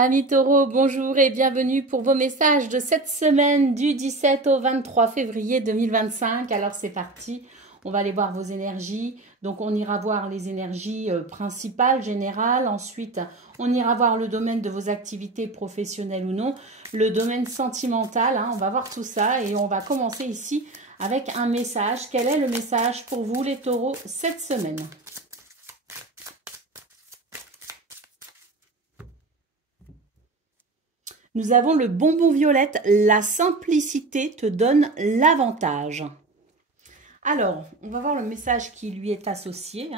Amis taureaux, bonjour et bienvenue pour vos messages de cette semaine du 17 au 23 février 2025. Alors c'est parti, on va aller voir vos énergies. Donc on ira voir les énergies principales, générales. Ensuite, on ira voir le domaine de vos activités professionnelles ou non. Le domaine sentimental, on va voir tout ça et on va commencer ici avec un message. Quel est le message pour vous les taureaux cette semaine ? Nous avons le bonbon violette, la simplicité te donne l'avantage. Alors, on va voir le message qui lui est associé.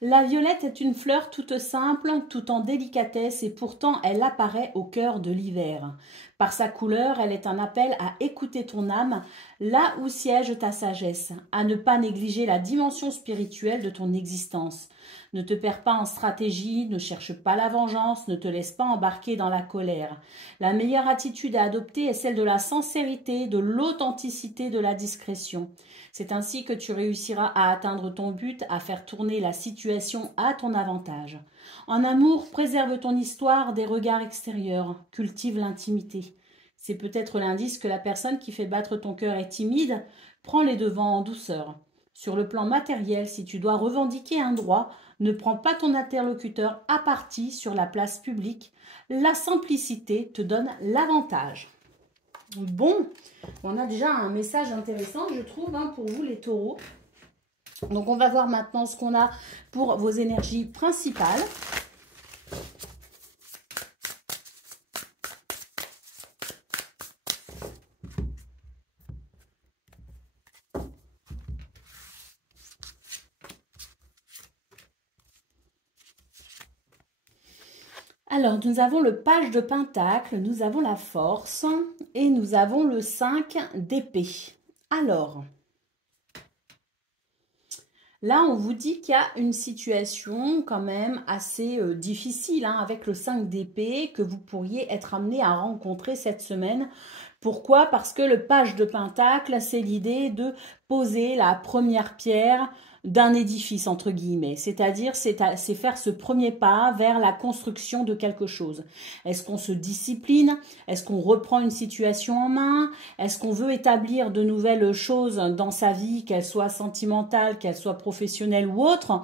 La violette est une fleur toute simple, tout en délicatesse et pourtant elle apparaît au cœur de l'hiver. Par sa couleur, elle est un appel à écouter ton âme, là où siège ta sagesse, à ne pas négliger la dimension spirituelle de ton existence. Ne te perds pas en stratégie, ne cherche pas la vengeance, ne te laisse pas embarquer dans la colère. La meilleure attitude à adopter est celle de la sincérité, de l'authenticité, de la discrétion. C'est ainsi que tu réussiras à atteindre ton but, à faire tourner la situation à ton avantage. En amour, préserve ton histoire des regards extérieurs, cultive l'intimité. C'est peut-être l'indice que la personne qui fait battre ton cœur est timide, prends les devants en douceur. Sur le plan matériel, si tu dois revendiquer un droit, ne prends pas ton interlocuteur à partie sur la place publique. La simplicité te donne l'avantage. Bon, on a déjà un message intéressant, je trouve, pour vous les taureaux. Donc, on va voir maintenant ce qu'on a pour vos énergies principales. Alors, nous avons le page de pentacle, nous avons la force et nous avons le 5 d'épée. Alors, là, on vous dit qu'il y a une situation quand même assez difficile avec le 5 d'épée que vous pourriez être amené à rencontrer cette semaine. Pourquoi? Parce que le page de pentacle, c'est l'idée de poser la première pierre d'un édifice, entre guillemets. C'est-à-dire, c'est faire ce premier pas vers la construction de quelque chose. Est-ce qu'on se discipline? Est-ce qu'on reprend une situation en main? Est-ce qu'on veut établir de nouvelles choses dans sa vie, qu'elles soient sentimentales, qu'elles soient professionnelles ou autres?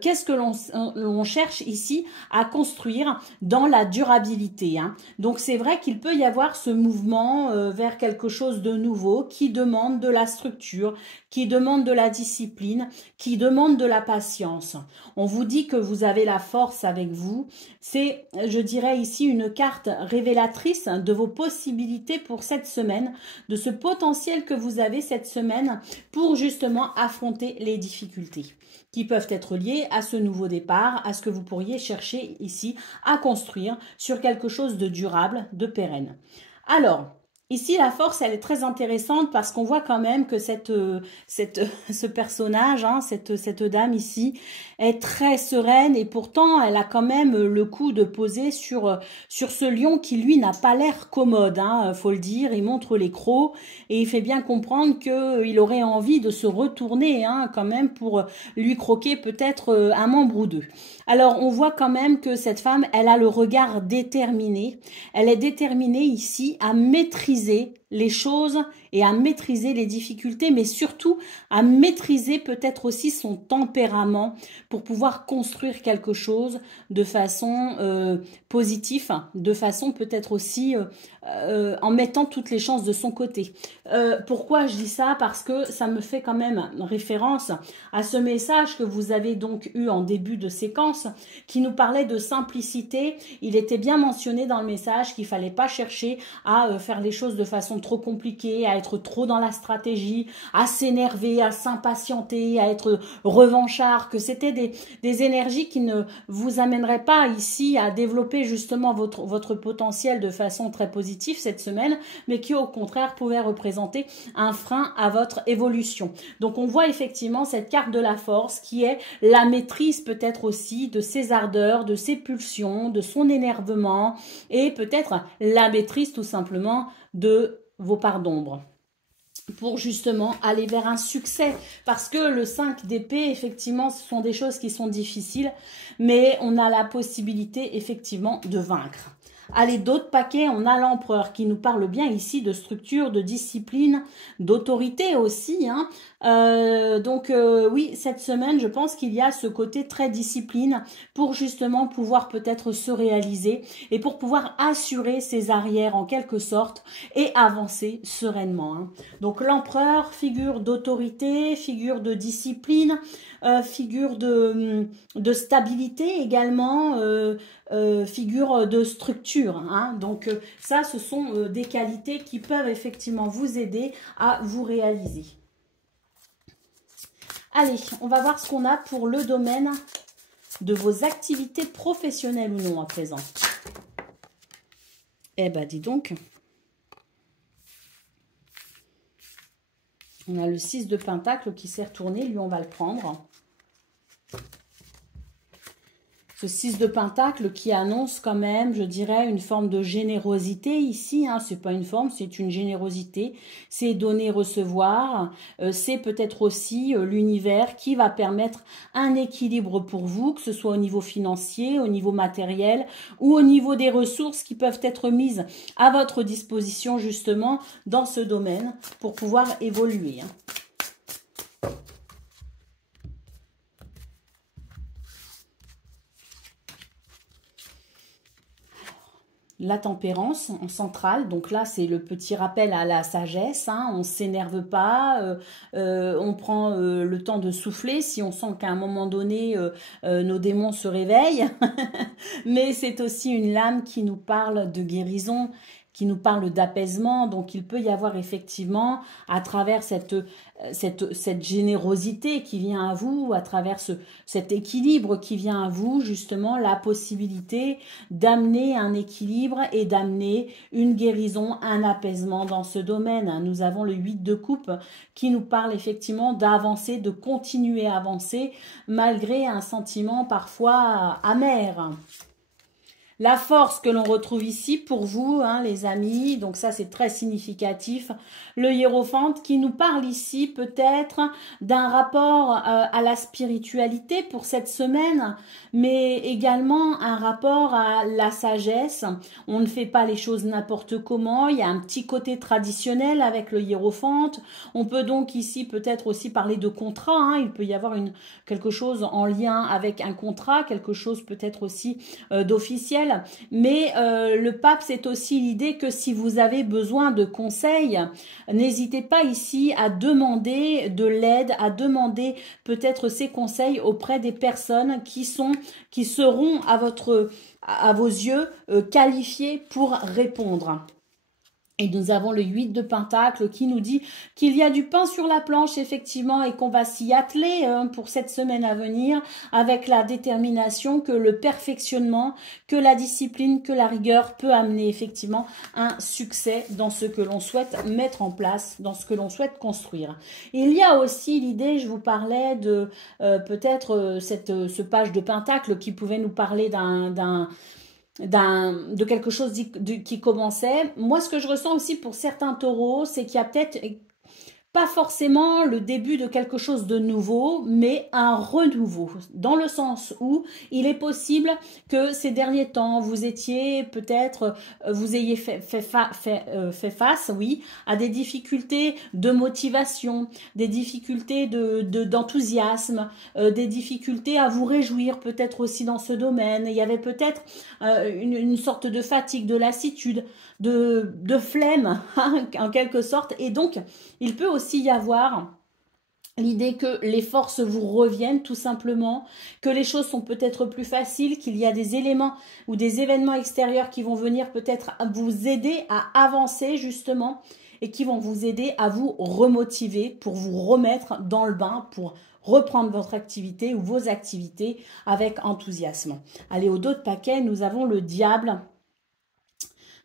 Qu'est-ce que l'on cherche ici à construire dans la durabilité, Donc, c'est vrai qu'il peut y avoir ce mouvement vers quelque chose de nouveau qui demande de la structure, qui demande de la discipline, qui demande de la patience. On vous dit que vous avez la force avec vous. C'est, je dirais ici, une carte révélatrice de vos possibilités pour cette semaine, de ce potentiel que vous avez cette semaine pour justement affronter les difficultés qui peuvent être liées à ce nouveau départ, à ce que vous pourriez chercher ici à construire sur quelque chose de durable, de pérenne. Alors, ici, la force, elle est très intéressante parce qu'on voit quand même que ce personnage, cette dame ici, est très sereine et pourtant, elle a quand même le coup de poser sur ce lion qui, lui, n'a pas l'air commode, faut le dire. Il montre les crocs et il fait bien comprendre qu'il aurait envie de se retourner quand même pour lui croquer peut-être un membre ou deux. Alors, on voit quand même que cette femme, elle a le regard déterminé. Elle est déterminée ici à maîtriser les choses et à maîtriser les difficultés, mais surtout à maîtriser peut-être aussi son tempérament pour pouvoir construire quelque chose de façon positive, de façon peut-être aussi en mettant toutes les chances de son côté. Pourquoi je dis ça? Parce que ça me fait quand même référence à ce message que vous avez donc eu en début de séquence qui nous parlait de simplicité. Il était bien mentionné dans le message qu'il fallait pas chercher à faire les choses de façon trop compliquée, à être trop dans la stratégie, à s'énerver, à s'impatienter, à être revanchard, que c'était des énergies qui ne vous amèneraient pas ici à développer justement votre potentiel de façon très positive cette semaine, mais qui au contraire pouvaient représenter un frein à votre évolution. Donc on voit effectivement cette carte de la force qui est la maîtrise peut-être aussi de ses ardeurs, de ses pulsions, de son énervement et peut-être la maîtrise tout simplement de vos parts d'ombre. pour justement aller vers un succès. Parce que le 5 d'épée, effectivement, ce sont des choses qui sont difficiles, mais on a la possibilité, effectivement, de vaincre. Allez, d'autres paquets, on a l'empereur qui nous parle bien ici de structure, de discipline, d'autorité aussi. Hein. Oui, cette semaine, je pense qu'il y a ce côté très discipline pour justement pouvoir peut-être se réaliser et pour pouvoir assurer ses arrières en quelque sorte et avancer sereinement. Hein. Donc l'empereur, figure d'autorité, figure de discipline, figure de stabilité également, figure de structure. Hein. Donc ça, ce sont des qualités qui peuvent effectivement vous aider à vous réaliser. Allez, on va voir ce qu'on a pour le domaine de vos activités professionnelles ou non à présent. Eh ben, dis donc. On a le 6 de Pentacle qui s'est retourné. Lui, on va le prendre. Ce 6 de Pentacle qui annonce quand même, je dirais, une forme de générosité ici. Hein. Ce n'est pas une forme, c'est une générosité. C'est donner, recevoir. C'est peut-être aussi l'univers qui va permettre un équilibre pour vous, que ce soit au niveau financier, au niveau matériel ou au niveau des ressources qui peuvent être mises à votre disposition justement dans ce domaine pour pouvoir évoluer. Hein. La tempérance en centrale, donc là c'est le petit rappel à la sagesse, hein, on ne s'énerve pas, on prend le temps de souffler si on sent qu'à un moment donné nos démons se réveillent, mais c'est aussi une lame qui nous parle de guérison, qui nous parle d'apaisement, donc il peut y avoir effectivement à travers cette générosité qui vient à vous, à travers cet équilibre qui vient à vous, justement la possibilité d'amener un équilibre et d'amener une guérison, un apaisement dans ce domaine. Nous avons le 8 de coupe qui nous parle effectivement d'avancer, de continuer à avancer malgré un sentiment parfois amer. La force que l'on retrouve ici pour vous, hein, les amis, donc ça c'est très significatif. Le hiérophante qui nous parle ici peut-être d'un rapport à la spiritualité pour cette semaine, mais également un rapport à la sagesse. On ne fait pas les choses n'importe comment, il y a un petit côté traditionnel avec le hiérophante. On peut donc ici peut-être aussi parler de contrat, hein. Il peut y avoir quelque chose en lien avec un contrat, quelque chose peut-être aussi d'officiel. Mais le pape, c'est aussi l'idée que si vous avez besoin de conseils, n'hésitez pas ici à demander de l'aide, à demander peut-être ces conseils auprès des personnes qui seront à vos yeux qualifiées pour répondre. Et nous avons le 8 de Pentacle qui nous dit qu'il y a du pain sur la planche, effectivement, et qu'on va s'y atteler pour cette semaine à venir avec la détermination que le perfectionnement, que la discipline, que la rigueur peut amener effectivement un succès dans ce que l'on souhaite mettre en place, dans ce que l'on souhaite construire. Il y a aussi l'idée, je vous parlais de peut-être ce page de Pentacle qui pouvait nous parler de quelque chose qui commençait. Moi, ce que je ressens aussi pour certains taureaux, c'est qu'il y a peut-être pas forcément le début de quelque chose de nouveau, mais un renouveau, dans le sens où il est possible que ces derniers temps, vous étiez peut-être, vous ayez fait face, oui, à des difficultés de motivation, des difficultés d'enthousiasme, des difficultés à vous réjouir peut-être aussi dans ce domaine. Il y avait peut-être une sorte de fatigue, de lassitude, de flemme, en quelque sorte, et donc il peut aussi y avoir l'idée que les forces vous reviennent tout simplement, que les choses sont peut-être plus faciles, qu'il y a des éléments ou des événements extérieurs qui vont venir peut-être vous aider à avancer justement et qui vont vous aider à vous remotiver pour vous remettre dans le bain, pour reprendre votre activité ou vos activités avec enthousiasme. Allez, au dos de paquet, nous avons le diable.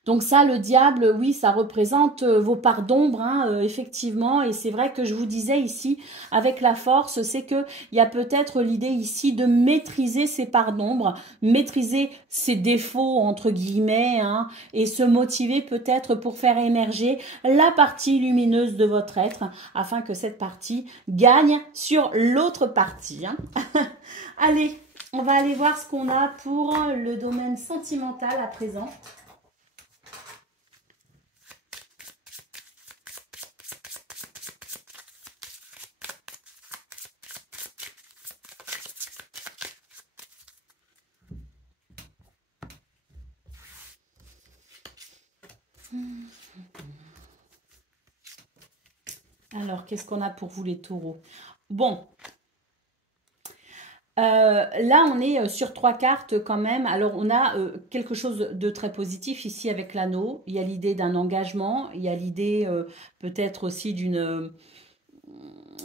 Donc ça, le diable, oui, ça représente vos parts d'ombre, hein, effectivement. Et c'est vrai que je vous disais ici, avec la force, c'est que il y a peut-être l'idée ici de maîtriser ces parts d'ombre, maîtriser ses défauts, entre guillemets, hein, et se motiver peut-être pour faire émerger la partie lumineuse de votre être, afin que cette partie gagne sur l'autre partie. Hein. Allez, on va aller voir ce qu'on a pour le domaine sentimental à présent. Alors, qu'est-ce qu'on a pour vous les taureaux? Bon, là, on est sur 3 cartes quand même. Alors, on a quelque chose de très positif ici avec l'anneau. Il y a l'idée d'un engagement. Il y a l'idée peut-être aussi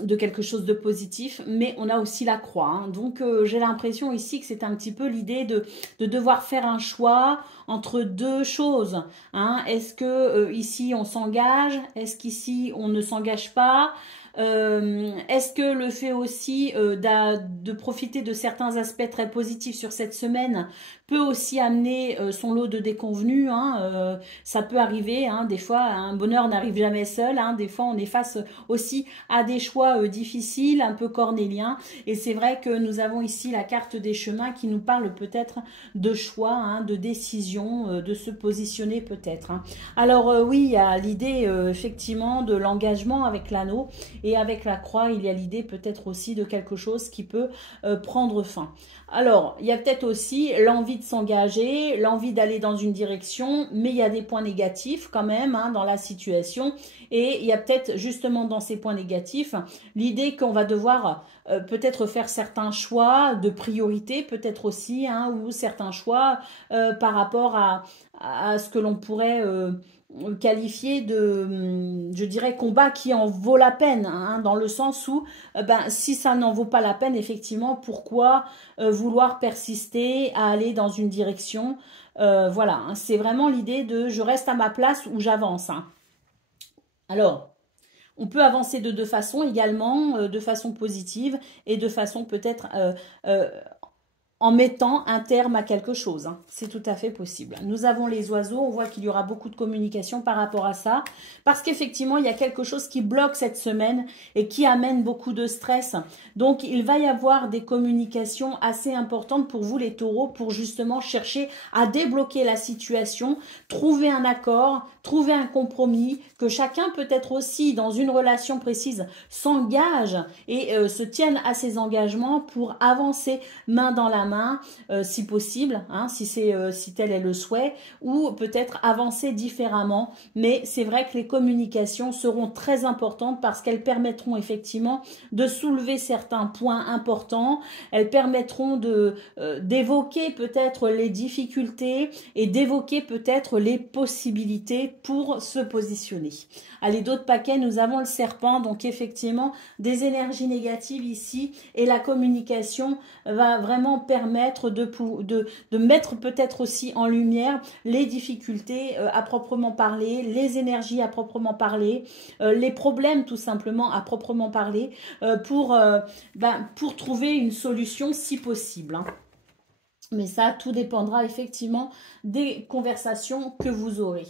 de quelque chose de positif. Mais on a aussi la croix. Hein. Donc, j'ai l'impression ici que c'est un petit peu l'idée de devoir faire un choix entre deux choses. Hein. Est-ce que ici, on s'engage? Est-ce qu'ici, on ne s'engage pas? Est-ce que le fait aussi de profiter de certains aspects très positifs sur cette semaine peut aussi amener son lot de déconvenus, hein, ça peut arriver, hein, des fois un bonheur n'arrive jamais seul, hein, des fois on est face aussi à des choix difficiles, un peu cornéliens, et c'est vrai que nous avons ici la carte des chemins qui nous parle peut-être de choix, hein, de décision, de se positionner peut-être. Hein. Alors oui, il y a l'idée effectivement de l'engagement avec l'anneau, et avec la croix, il y a l'idée peut-être aussi de quelque chose qui peut prendre fin. Alors, il y a peut-être aussi l'envie de s'engager, l'envie d'aller dans une direction, mais il y a des points négatifs quand même hein, dans la situation. Et il y a peut-être justement dans ces points négatifs l'idée qu'on va devoir peut-être faire certains choix de priorité, peut-être aussi, hein, ou certains choix par rapport à ce que l'on pourrait qualifié de, je dirais, combat qui en vaut la peine, hein, dans le sens où, si ça n'en vaut pas la peine, effectivement, pourquoi vouloir persister à aller dans une direction voilà, hein, c'est vraiment l'idée de je reste à ma place où j'avance. Hein. Alors, on peut avancer de deux façons également, de façon positive et de façon peut-être en mettant un terme à quelque chose. Hein. C'est tout à fait possible. Nous avons les oiseaux, on voit qu'il y aura beaucoup de communication par rapport à ça, parce qu'effectivement, il y a quelque chose qui bloque cette semaine et qui amène beaucoup de stress. Donc, il va y avoir des communications assez importantes pour vous, les taureaux, pour justement chercher à débloquer la situation, trouver un accord, trouver un compromis, que chacun peut-être aussi, dans une relation précise, s'engage et se tienne à ses engagements pour avancer main dans la main, si possible, hein, si tel est le souhait, ou peut-être avancer différemment. Mais c'est vrai que les communications seront très importantes parce qu'elles permettront effectivement de soulever certains points importants. Elles permettront d'évoquer peut-être les difficultés et d'évoquer peut-être les possibilités pour se positionner. Allez, d'autres paquets, nous avons le serpent, donc effectivement des énergies négatives ici, et la communication va vraiment permettre de mettre peut-être aussi en lumière les difficultés à proprement parler, les énergies à proprement parler, les problèmes tout simplement à proprement parler, pour trouver une solution si possible. Hein. Mais ça, tout dépendra effectivement des conversations que vous aurez.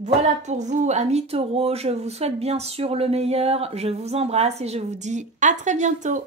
Voilà pour vous, amis taureaux. Je vous souhaite bien sûr le meilleur. Je vous embrasse et je vous dis à très bientôt.